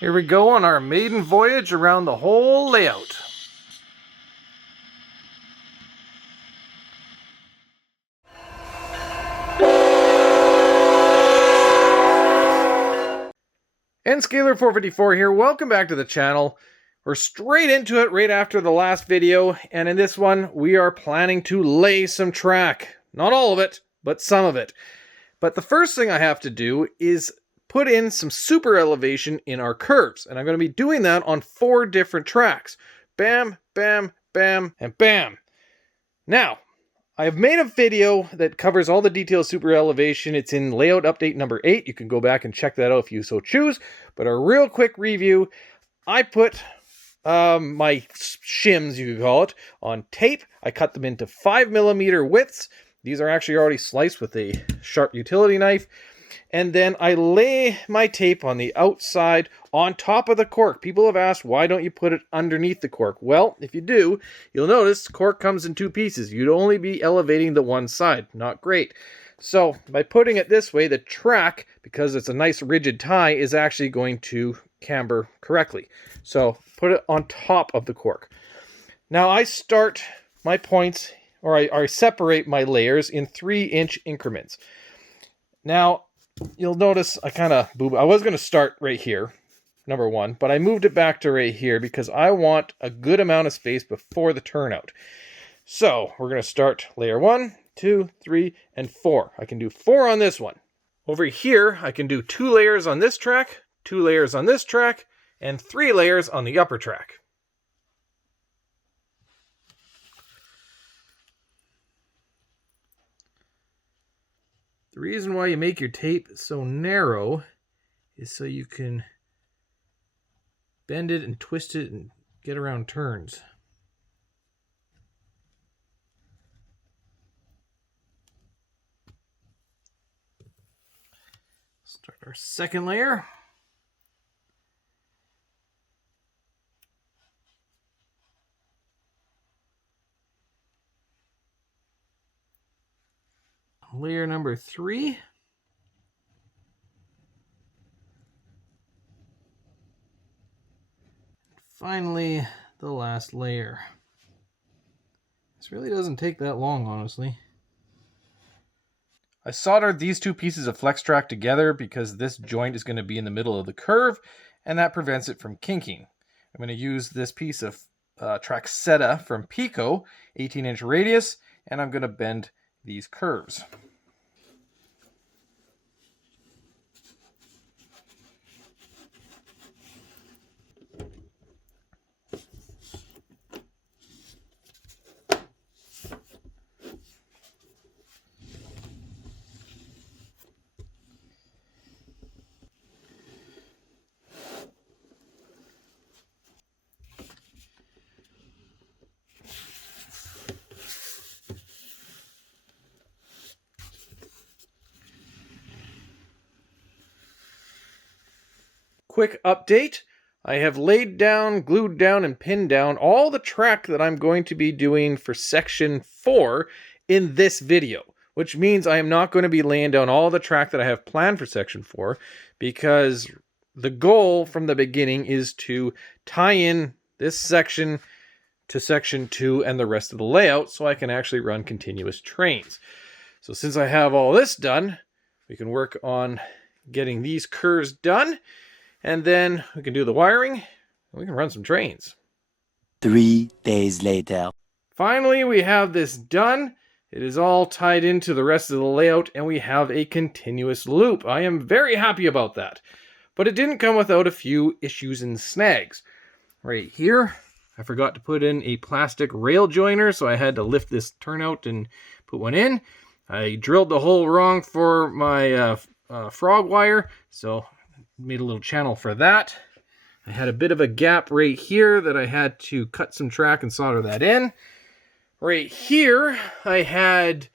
Here we go on our maiden voyage around the whole layout. Nscaler454 here. Welcome back to the channel. We're straight into it right after the last video, and in this one we are planning to lay some track. Not all of it, but some of it. But the first thing I have to do is put in some super elevation in our curves, and I'm going to be doing that on 4 different tracks. Bam, bam, bam, and bam. Now, I have made a video that covers all the details super elevation. It's in layout update number 8. You can go back and check that out if you so choose. But a real quick review, I put my shims, you could call it, on tape. I cut them into 5mm widths. These are actually already sliced with a sharp utility knife. And then I lay my tape on the outside on top of the cork. People have asked, why don't you put it underneath the cork? Well, if you do, you'll notice cork comes in 2 pieces. You'd only be elevating the one side. Not great. So by putting it this way, the track, because it's a nice rigid tie, is actually going to camber correctly. So put it on top of the cork. Now I start my points, or I separate my layers in 3-inch increments. Now, you'll notice I was going to start right here, number 1, but I moved it back to right here because I want a good amount of space before the turnout. So we're going to start layer 1, 2, 3, and 4. I can do 4 on this one. Over here, I can do 2 layers on this track, 2 layers on this track, and 3 layers on the upper track. The reason why you make your tape so narrow is so you can bend it and twist it and get around turns. Start our second layer. Layer number 3. Finally, the last layer. This really doesn't take that long, honestly. I soldered these 2 pieces of flex track together because this joint is going to be in the middle of the curve, and that prevents it from kinking. I'm going to use this piece of Traxetta from Pico, 18-inch radius, and I'm going to bend these curves. Quick update. I have laid down, glued down, and pinned down all the track that I'm going to be doing for section 4 in this video, which means I am not going to be laying down all the track that I have planned for section 4 because the goal from the beginning is to tie in this section to section 2 and the rest of the layout so I can actually run continuous trains. So since I have all this done, we can work on getting these curves done. And then we can do the wiring, and we can run some trains. 3 days later. Finally, we have this done. It is all tied into the rest of the layout, and we have a continuous loop. I am very happy about that. But it didn't come without a few issues and snags. Right here, I forgot to put in a plastic rail joiner, so I had to lift this turnout and put one in. I drilled the hole wrong for my frog wire, so made a little channel for that. I had a bit of a gap right here that I had to cut some track and solder that in. Right here, I had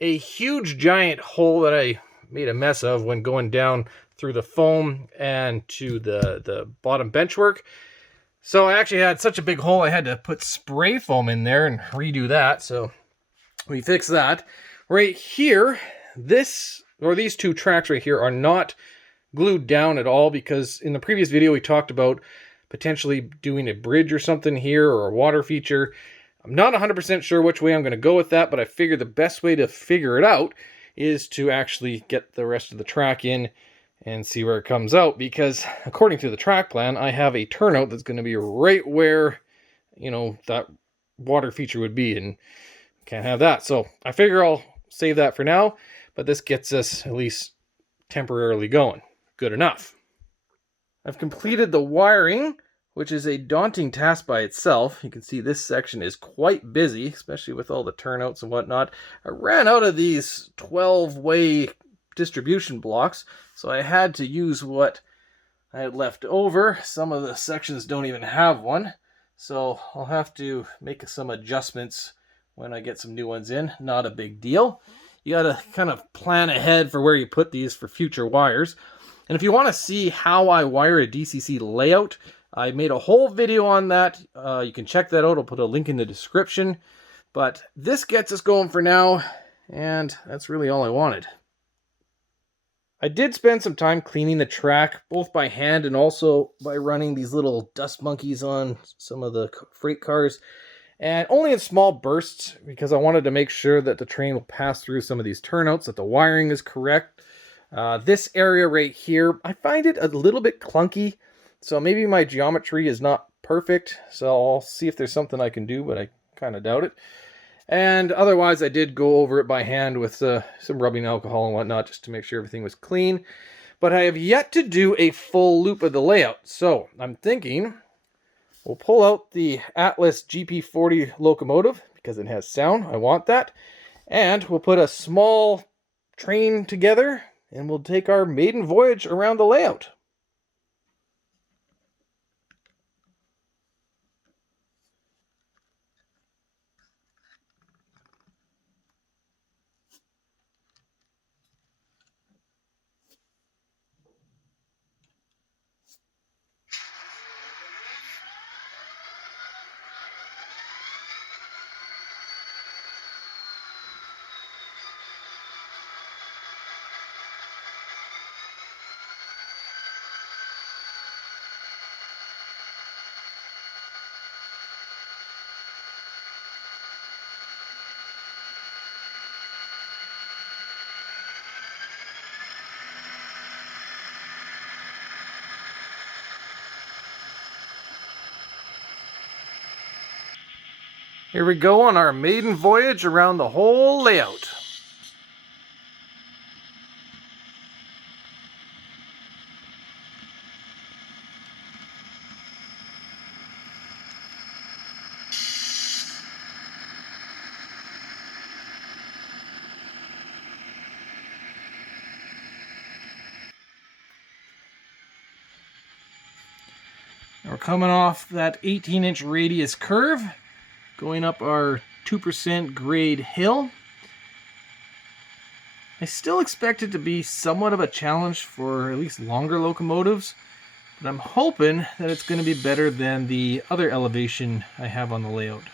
a huge giant hole that I made a mess of when going down through the foam and to the bottom benchwork. So I actually had such a big hole I had to put spray foam in there and redo that. So we fixed that. Right here, these 2 tracks right here are not glued down at all, because in the previous video we talked about potentially doing a bridge or something here, or a water feature. I'm not 100% sure which way I'm going to go with that, but I figured the best way to figure it out is to actually get the rest of the track in and see where it comes out, because according to the track plan, I have a turnout that's going to be right where, you know, that water feature would be, and can't have that. So I figure I'll save that for now, but this gets us at least temporarily going. Good enough. I've completed the wiring, which is a daunting task by itself. You can see this section is quite busy, especially with all the turnouts and whatnot. I ran out of these 12-way distribution blocks, so I had to use what I had left over. Some of the sections don't even have one, so I'll have to make some adjustments when I get some new ones in. Not a big deal. You gotta kind of plan ahead for where you put these for future wires. And if you want to see how I wire a DCC layout, I made a whole video on that. You can check that out. I'll put a link in the description. But this gets us going for now, and that's really all I wanted. I did spend some time cleaning the track, both by hand and also by running these little dust monkeys on some of the freight cars, and only in small bursts, because I wanted to make sure that the train will pass through some of these turnouts, that the wiring is correct. This area right here, I find it a little bit clunky, so maybe my geometry is not perfect, so I'll see if there's something I can do, but I kind of doubt it. And otherwise, I did go over it by hand with some rubbing alcohol and whatnot, just to make sure everything was clean. But I have yet to do a full loop of the layout, so I'm thinking we'll pull out the Atlas GP40 locomotive, because it has sound. I want that. And we'll put a small train together, and we'll take our maiden voyage around the layout. Here we go on our maiden voyage around the whole layout. We're coming off that 18-inch radius curve, going up our 2% grade hill. I still expect it to be somewhat of a challenge for at least longer locomotives, but I'm hoping that it's going to be better than the other elevation I have on the layout.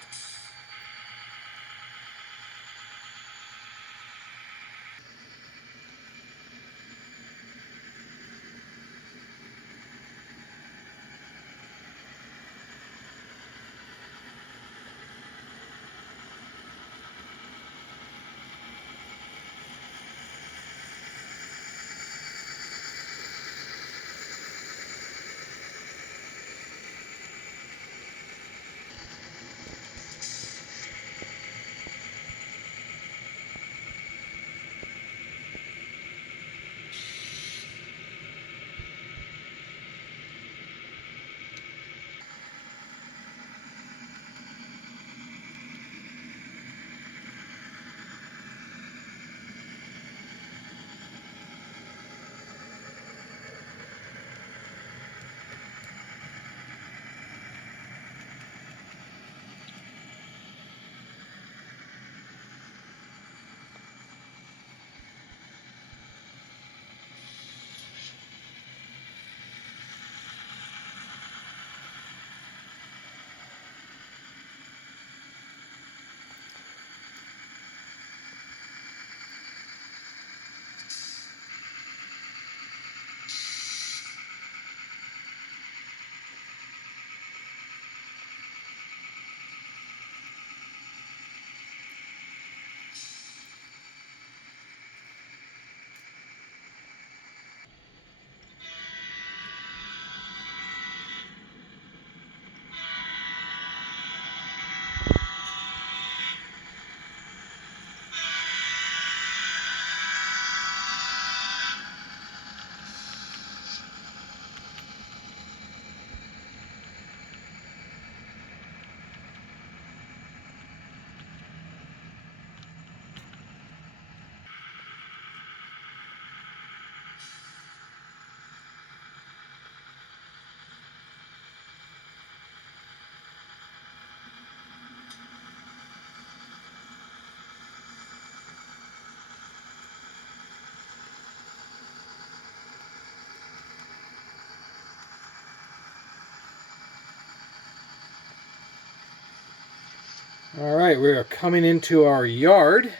All right, we are coming into our yard.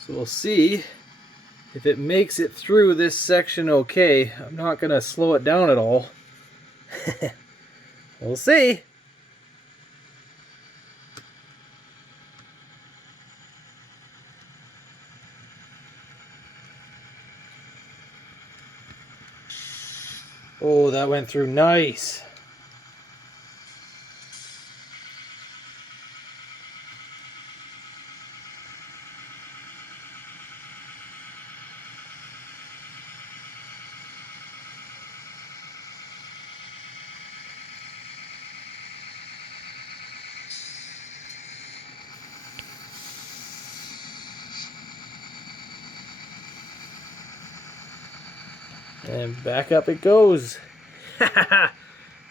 So we'll see if it makes it through this section okay. I'm not going to slow it down at all. We'll see. Oh, that went through nice. And back up it goes.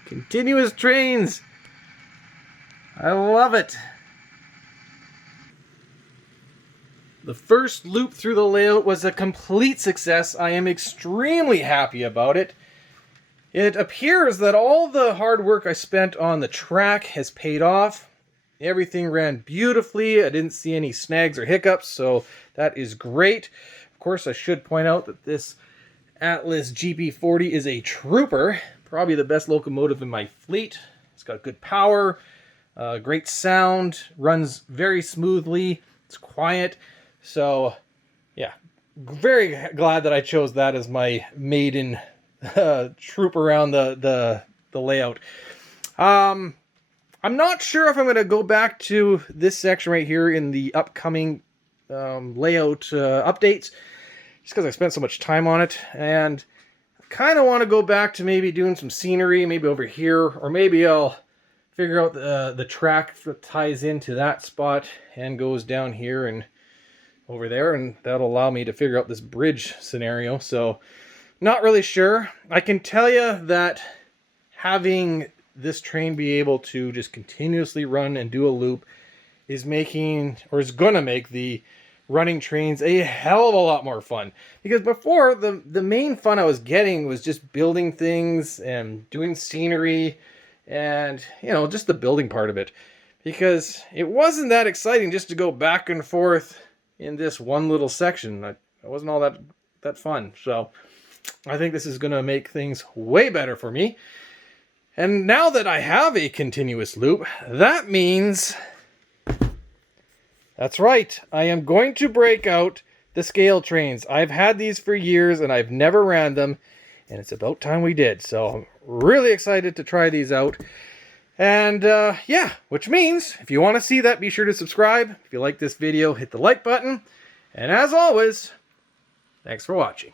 Continuous trains. I love it. The first loop through the layout was a complete success. I am extremely happy about it. It appears that all the hard work I spent on the track has paid off. Everything ran beautifully. I didn't see any snags or hiccups, so that is great. Of course, I should point out that this Atlas GP40 is a trooper, probably the best locomotive in my fleet. It's got good power, great sound, runs very smoothly, it's quiet. So yeah, very glad that I chose that as my maiden troop around the layout. I'm not sure if I'm going to go back to this section right here in the upcoming layout updates, just because I spent so much time on it, and I kind of want to go back to maybe doing some scenery, maybe over here, or maybe I'll figure out the track that ties into that spot and goes down here and over there, and that'll allow me to figure out this bridge scenario. So not really sure. I can tell you that having this train be able to just continuously run and do a loop is making, or is gonna make, the running trains a hell of a lot more fun. Because before, the main fun I was getting was just building things and doing scenery and, you know, just the building part of it. Because it wasn't that exciting just to go back and forth in this one little section. It wasn't all that fun. So I think this is going to make things way better for me. And now that I have a continuous loop, that means, that's right, I am going to break out the scale trains. I've had these for years and I've never ran them, and it's about time we did. So I'm really excited to try these out. And yeah, which means if you want to see that, be sure to subscribe. If you like this video, hit the like button. And as always, thanks for watching.